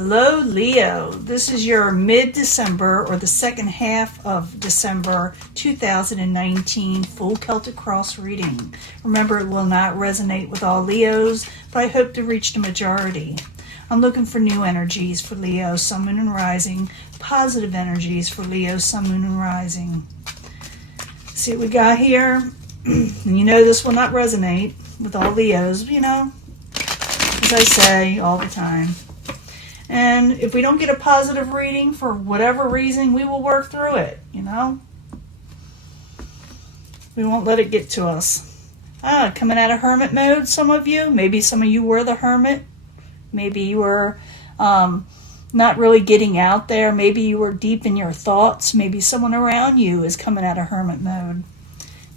Hello, Leo. This is your mid-December or the second half of December 2019 full Celtic Cross reading. Remember, it will not resonate with all Leos, but I hope to reach the majority. I'm looking for new energies for Leo, Sun, Moon, and Rising. Positive energies for Leo, Sun, Moon, and Rising. See what we got here? You know this will not resonate with all Leos, you know, as I say all the time. And if we don't get a positive reading for whatever reason, we will work through it, you know. We won't let it get to us. Coming out of hermit mode, some of you. Maybe some of you were the hermit. Maybe you were not really getting out there. Maybe you were deep in your thoughts. Maybe someone around you is coming out of hermit mode.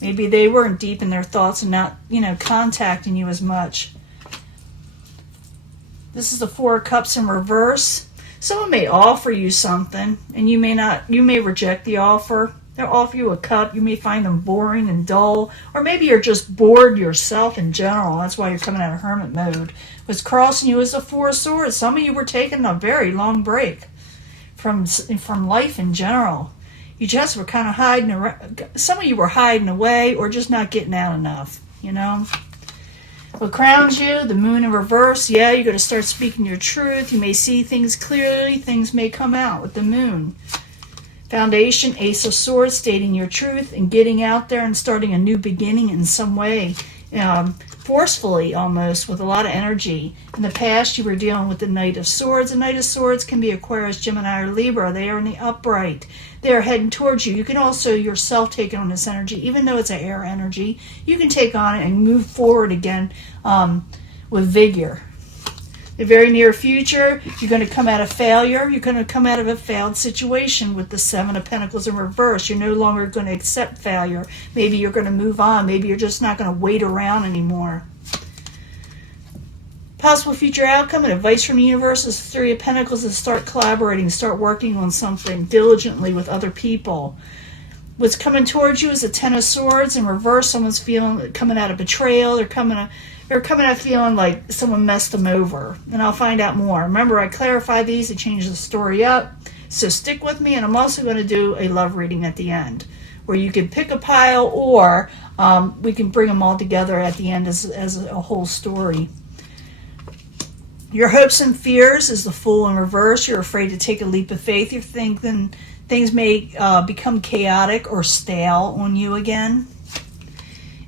Maybe they weren't deep in their thoughts and not, contacting you as much. This is the Four of Cups in reverse. Someone may offer you something, and you may reject the offer. They'll offer you a cup. You may find them boring and dull, or maybe you're just bored yourself in general. That's why you're coming out of hermit mode. What's crossing you is the Four of Swords. Some of you were taking a very long break from life in general. You just were kind of hiding around. Some of you were hiding away or just not getting out enough, What crowns you, the Moon in reverse, you're going to start speaking your truth. You may see things clearly. Things may come out with the Moon. Foundation, Ace of Swords, stating your truth and getting out there and starting a new beginning in some way. Forcefully almost, with a lot of energy. In the past, you were dealing with the Knight of Swords. The Knight of Swords can be Aquarius, Gemini, or Libra. They are in the upright. They are heading towards you. You can also yourself take on this energy, even though it's an air energy. You can take on it and move forward again with vigor. The very near future, you're going to come out of failure. You're going to come out of a failed situation with the Seven of Pentacles in reverse. You're no longer going to accept failure. Maybe you're going to move on. Maybe you're just not going to wait around anymore. Possible future outcome and advice from the universe is Three of Pentacles is start collaborating, start working on something diligently with other people. What's coming towards you is a Ten of Swords in reverse. Someone's coming out of betrayal. They're coming out feeling like someone messed them over. And I'll find out more. Remember, I clarify these to change the story up. So stick with me, and I'm also going to do a love reading at the end, where you can pick a pile, or we can bring them all together at the end as a whole story. Your hopes and fears is the Fool in reverse. You're afraid to take a leap of faith. You're thinking things may become chaotic or stale on you again.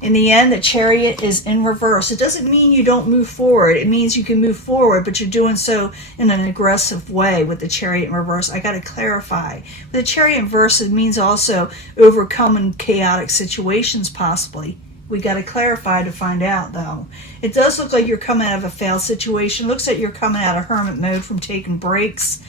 In the end, the Chariot is in reverse. It doesn't mean you don't move forward. It means you can move forward, but you're doing so in an aggressive way with the Chariot in reverse. I got to clarify. With the Chariot in reverse, it means also overcoming chaotic situations, possibly. We got to clarify to find out, though. It does look like you're coming out of a failed situation. It looks like you're coming out of hermit mode from taking breaks.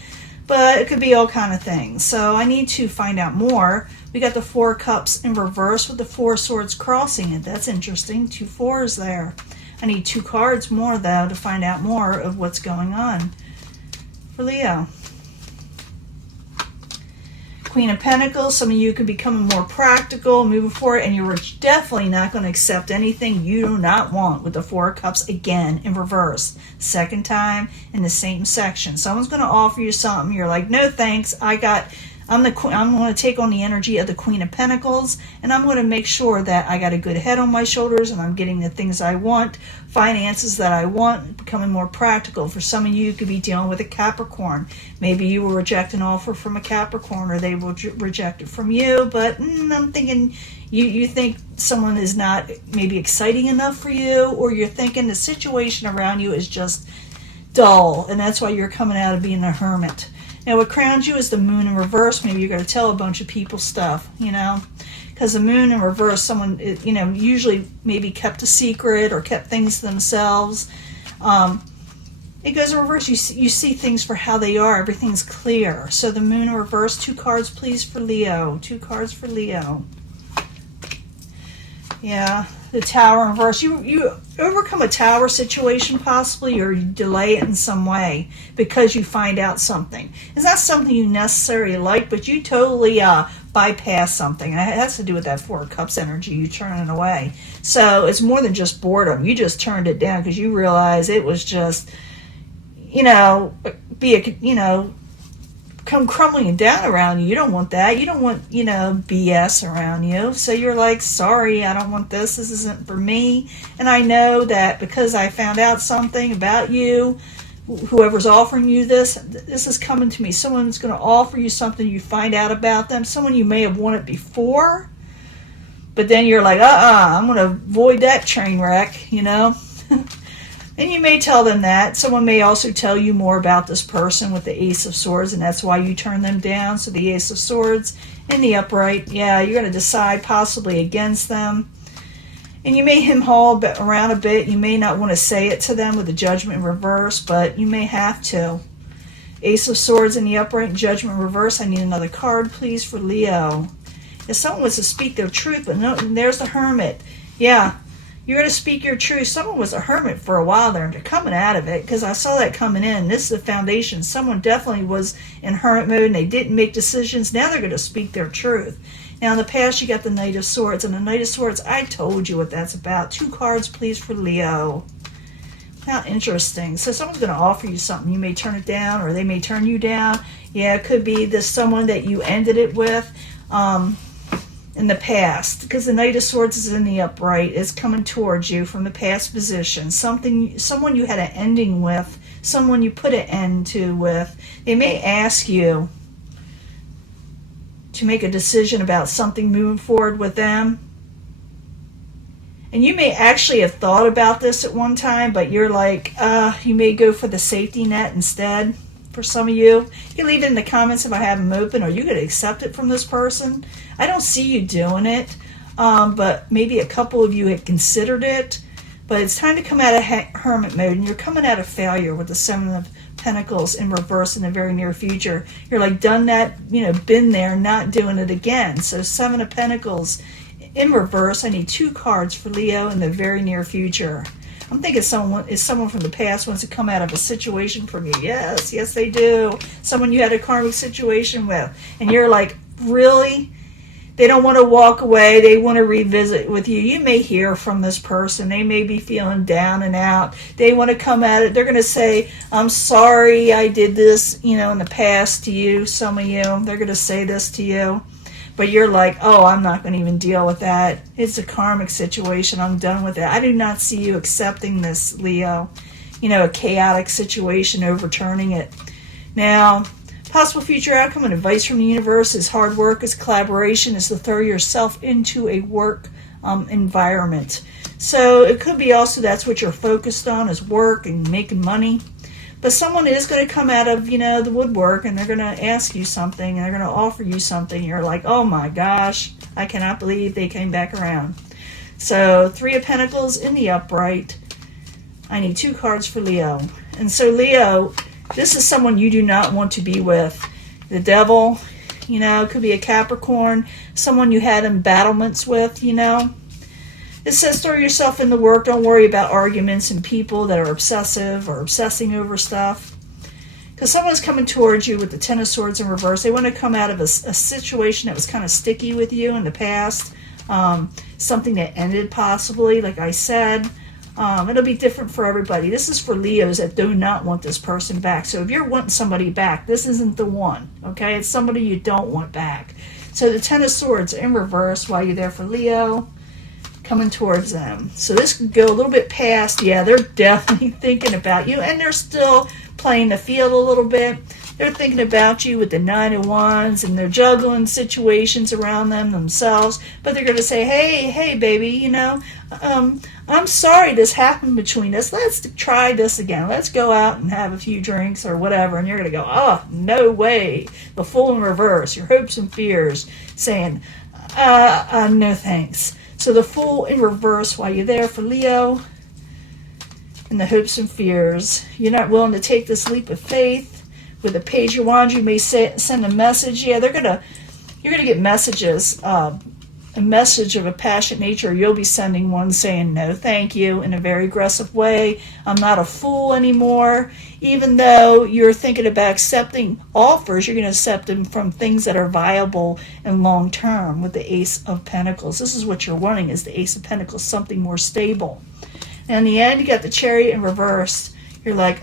But it could be all kind of things. So I need to find out more. We got the Four of Cups in reverse with the Four of Swords crossing it. That's interesting. 2 fours there. I need 2 cards more, though, to find out more of what's going on for Leo. Queen of Pentacles. Some of you could be becoming more practical, moving forward, and you're definitely not going to accept anything you do not want with the Four of Cups again in reverse. Second time in the same section. Someone's going to offer you something. You're like, no thanks. I'm going to take on the energy of the Queen of Pentacles, and I'm going to make sure that I got a good head on my shoulders and I'm getting the things I want, finances that I want, becoming more practical. For some of you, you could be dealing with a Capricorn. Maybe you will reject an offer from a Capricorn, or they will reject it from you, but I'm thinking you think someone is not maybe exciting enough for you, or you're thinking the situation around you is just dull, and that's why you're coming out of being a hermit. Now, what crowns you is the Moon in reverse. Maybe you're going to tell a bunch of people stuff, because the Moon in reverse, someone, usually maybe kept a secret or kept things to themselves. It goes in reverse. You see things for how they are. Everything's clear. So the Moon in reverse, 2 cards, please, for Leo. 2 cards for Leo. Yeah, the Tower in reverse. You overcome a tower situation possibly, or you delay it in some way because you find out something. It's not something you necessarily like, but you totally bypass something. And it has to do with that Four of Cups energy. You turn it away. So it's more than just boredom. You just turned it down because you realize it was just be come crumbling down around you. You don't want that. You don't want, BS around you. So you're like, sorry, I don't want this. This isn't for me. And I know that because I found out something about you, whoever's offering you this is coming to me. Someone's going to offer you something, you find out about them, someone you may have wanted before, but then you're like, I'm going to avoid that train wreck, And you may tell them that. Someone may also tell you more about this person with the Ace of Swords, and that's why you turn them down. So the Ace of Swords in the upright, you're going to decide possibly against them. And you may hem-haw around a bit. You may not want to say it to them with the Judgment in reverse, but you may have to. Ace of Swords in the upright and Judgment in reverse. I need another card, please, for Leo. If someone was to speak their truth, but no, there's the Hermit. Yeah, you're going to speak your truth. Someone was a hermit for a while there, and they're coming out of it, because I saw that coming in. This is the foundation. Someone definitely was in hermit mode, and they didn't make decisions. Now they're going to speak their truth. Now, in the past, you got the Knight of Swords. And the Knight of Swords, I told you what that's about. 2 cards, please, for Leo. How interesting. So someone's going to offer you something. You may turn it down, or they may turn you down. Yeah, it could be this someone that you ended it with in the past. Because the Knight of Swords is in the upright. It's coming towards you from the past position. Someone you had an ending with. Someone you put an end to with. They may ask you to make a decision about something moving forward with them. And you may actually have thought about this at one time, but you're like, you may go for the safety net instead for some of you. You can leave it in the comments if I have them open, or you could accept it from this person. I don't see you doing it, but maybe a couple of you had considered it. But it's time to come out of hermit mode, and you're coming out of failure with the 7 of Pentacles in reverse in the very near future. You're like, done that, been there, not doing it again. So 7 of Pentacles in reverse. I need 2 cards for Leo in the very near future. I'm thinking someone from the past wants to come out of a situation from you. Yes, they do. Someone you had a karmic situation with, and you're like, really? They don't want to walk away. They want to revisit with you. You may hear from this person. They may be feeling down and out. They want to come at it. They're going to say, I'm sorry I did this, in the past to you, some of you. They're going to say this to you. But you're like, I'm not going to even deal with that. It's a karmic situation. I'm done with it. I do not see you accepting this, Leo. A chaotic situation, overturning it. Now, possible future outcome and advice from the universe is hard work, is collaboration, is to throw yourself into a work environment. So it could be also that's what you're focused on, is work and making money. But someone is going to come out of, the woodwork, and they're going to ask you something, and they're going to offer you something. You're like, oh my gosh, I cannot believe they came back around. So 3 of Pentacles in the upright. I need 2 cards for Leo. And so Leo, this is someone you do not want to be with. The Devil, it could be a Capricorn, someone you had embattlements with, It says throw yourself in the work. Don't worry about arguments and people that are obsessive or obsessing over stuff. Because someone's coming towards you with the 10 of Swords in reverse. They want to come out of a situation that was kind of sticky with you in the past. Something that ended possibly, like I said. It'll be different for everybody. This is for Leos that do not want this person back. So if you're wanting somebody back, this isn't the one. Okay? It's somebody you don't want back. So the 10 of Swords in reverse while you're there for Leo. Coming towards them. So this could go a little bit past. Yeah, they're definitely thinking about you, and they're still playing the field a little bit. They're thinking about you with the 9 of Wands, and they're juggling situations around themselves, but they're going to say, hey, baby, I'm sorry this happened between us. Let's try this again. Let's go out and have a few drinks or whatever. And you're going to go, oh, no way. The Fool in reverse, your hopes and fears, saying, no thanks. So the Fool in reverse while you're there for Leo. And the hopes and fears. You're not willing to take this leap of faith. With the Page of Wands, you may send a message. Yeah, you're gonna get messages. A message of a passionate nature. You'll be sending one saying no thank you in a very aggressive way. I'm not a fool anymore. Even though you're thinking about accepting offers, you're going to accept them from things that are viable and long term with the Ace of Pentacles. This is what you're wanting, is the Ace of Pentacles, something more stable. And in the end, you got the Chariot in reverse. You're like,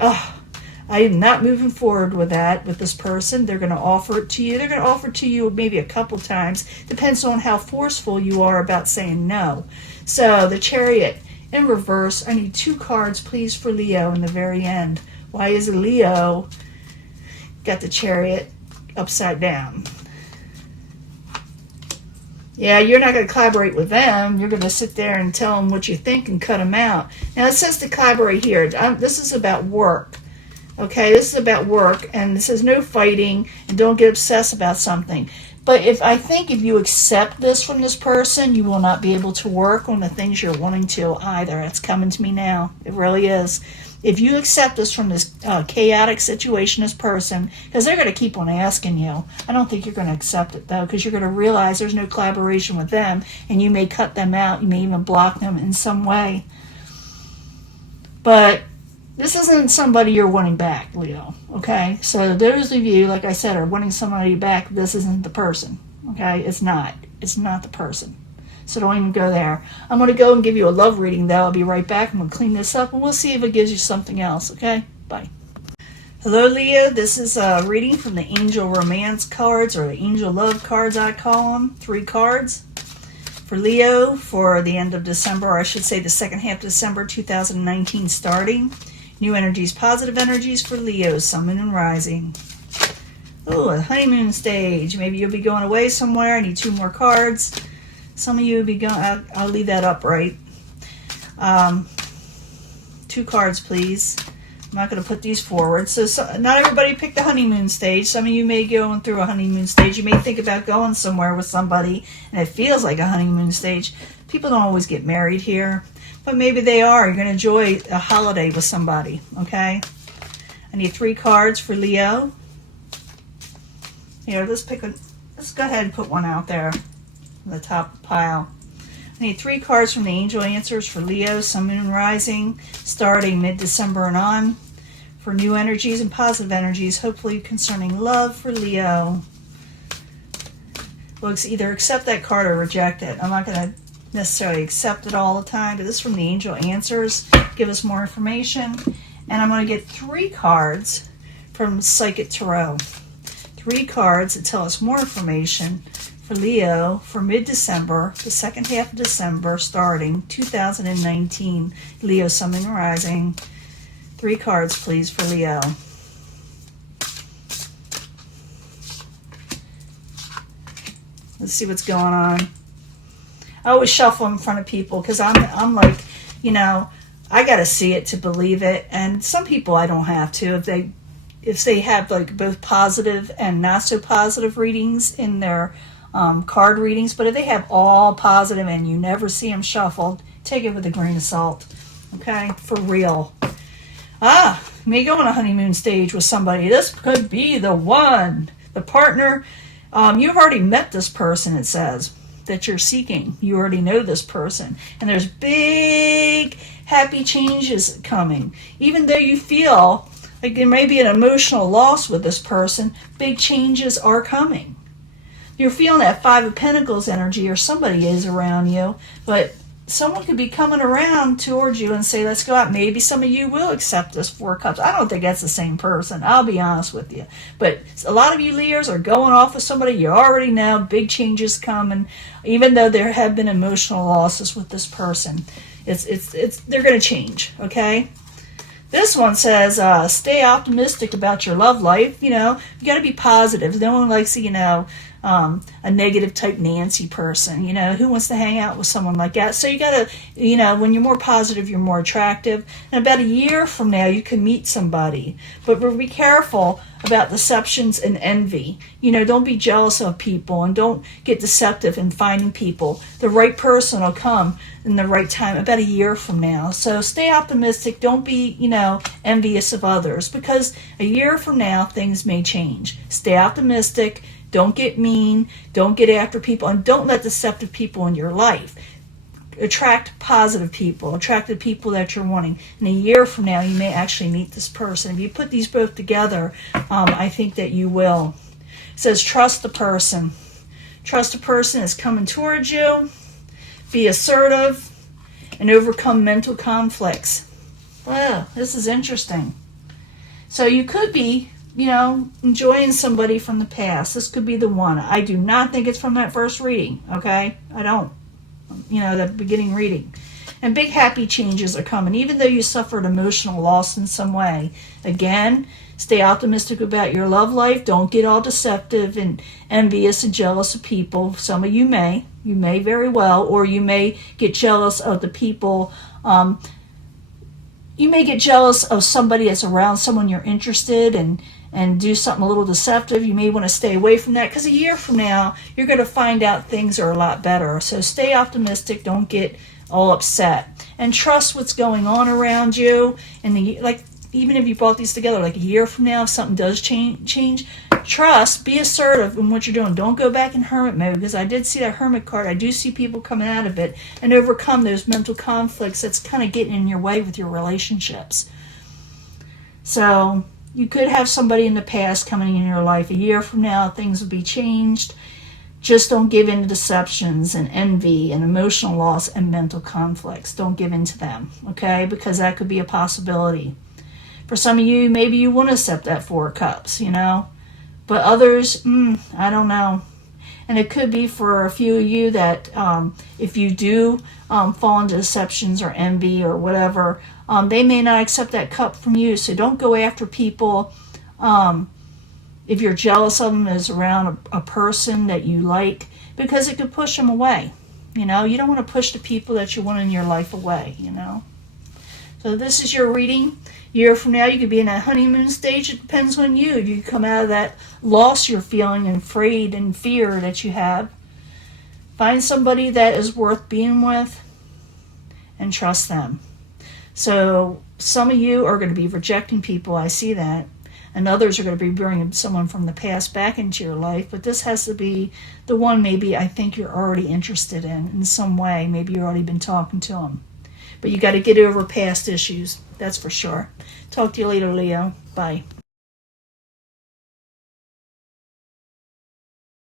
I am not moving forward with that with this person. They're going to offer it to you. They're going to offer it to you maybe a couple times. Depends on how forceful you are about saying no. So the Chariot in reverse. I need 2 cards, please, for Leo in the very end. Why is Leo got the Chariot upside down? Yeah, you're not going to collaborate with them. You're going to sit there and tell them what you think and cut them out. Now, it says to collaborate here. This is about work. Okay, this is about work. And it says no fighting and don't get obsessed about something. But if you accept this from this person, you will not be able to work on the things you're wanting to either. It's coming to me now. It really is. If you accept this from this chaotic situation, this person, because they're going to keep on asking you. I don't think you're going to accept it, though, because you're going to realize there's no collaboration with them, and you may cut them out. You may even block them in some way. But this isn't somebody you're wanting back, Leo, okay? So those of you, like I said, are wanting somebody back. This isn't the person, okay? It's not. It's not the person. So don't even go there. I'm going to go and give you a love reading, though. I'll be right back. I'm going to clean this up, and we'll see if it gives you something else, okay? Bye. Hello, Leo. This is a reading from the Angel Romance cards, or the Angel Love cards, I call them. 3 cards for Leo for the end of December, or I should say the second half of December 2019 starting. New energies, positive energies for Leo, Sun, Moon, and Rising. Oh, a honeymoon stage. Maybe you'll be going away somewhere. I need 2 more cards. Some of you will be going, I'll leave that up, right? 2 cards, please. I'm not going to put these forward. So not everybody picked the honeymoon stage. Some of you may be going through a honeymoon stage. You may think about going somewhere with somebody, and it feels like a honeymoon stage. People don't always get married here, but maybe they are. You're going to enjoy a holiday with somebody, okay? I need 3 cards for Leo. Here, let's go ahead and put one out there. The top pile. I need 3 cards from the Angel Answers for Leo, Sun, Moon, and Rising, starting mid-December and on, for new energies and positive energies, hopefully concerning love for Leo. Well, either accept that card or reject it. I'm not going to necessarily accept it all the time, but this is from the Angel Answers. Give us more information. And I'm going to get 3 cards from Psychic Tarot. 3 cards that tell us more information for Leo for mid-December, the second half of December, starting 2019. Leo, Sun, Moon, and Rising. 3 cards, please, for Leo. Let's see what's going on. I always shuffle in front of people because I'm like, I got to see it to believe it. And some people I don't have to. If they have like both positive and not so positive readings in their card readings, but if they have all positive and you never see them shuffled, take it with a grain of salt, okay? For real. You may go on a honeymoon stage with somebody. This could be the one, the partner. You've already met this person, it says, that you're seeking. You already know this person. And there's big, happy changes coming. Even though you feel like there may be an emotional loss with this person, big changes are coming. You're feeling that 5 of Pentacles energy, or somebody is around you, but someone could be coming around towards you and say, let's go out. Maybe some of you will accept this 4 Cups. I don't think that's the same person. I'll be honest with you. But a lot of you Leos are going off with somebody you already know. Big changes coming, even though there have been emotional losses with this person. They're going to change, okay? This one says, stay optimistic about your love life. You got to be positive. No one likes, a negative type Nancy person. Who wants to hang out with someone like that? So you got to, when you're more positive, you're more attractive. And about a year from now, you can meet somebody. But be careful about deceptions and envy. Don't be jealous of people and don't get deceptive in finding people. The right person will come in the right time about a year from now. So stay optimistic. Don't be, envious of others, because a year from now, things may change. Stay optimistic. Don't get mean. Don't get after people. And don't let deceptive people in your life. Attract positive people. Attract the people that you're wanting. And a year from now, you may actually meet this person. If you put these both together, I think that you will. It says, trust the person. Trust the person is coming towards you. Be assertive and overcome mental conflicts. Wow, this is interesting. So you could be, enjoying somebody from the past. This could be the one. I do not think it's from that first reading, okay? I don't. The beginning reading. And big happy changes are coming, even though you suffered emotional loss in some way. Again, stay optimistic about your love life. Don't get all deceptive and envious and jealous of people. Some of you may. You may very well. Or you may get jealous of the people. You may get jealous of somebody that's around someone you're interested in and do something a little deceptive. You may want to stay away from that because a year from now, you're going to find out things are a lot better. So stay optimistic. Don't get all upset. And trust what's going on around you. And even if you brought these together, like a year from now, if something does change, trust, be assertive in what you're doing. Don't go back in hermit mode, because I did see that hermit card. I do see people coming out of it and overcome those mental conflicts that's kind of getting in your way with your relationships. So you could have somebody in the past coming in your life. A year from now, things will be changed. Just don't give in to deceptions and envy and emotional loss and mental conflicts. Don't give in to them, okay? Because that could be a possibility. For some of you, maybe you want to accept that Four of Cups, But others, I don't know. And it could be for a few of you that if you do fall into deceptions or envy or whatever, they may not accept that cup from you. So don't go after people. If you're jealous of them as around a person that you like, because it could push them away. You don't want to push the people that you want in your life away, So this is your reading. A year from now, you could be in a honeymoon stage. It depends on you. If you come out of that loss you're feeling and afraid and fear that you have, find somebody that is worth being with and trust them. So some of you are going to be rejecting people. I see that. And others are going to be bringing someone from the past back into your life. But this has to be the one maybe I think you're already interested in some way. Maybe you've already been talking to them. But you got to get over past issues. That's for sure. Talk to you later, Leo. Bye.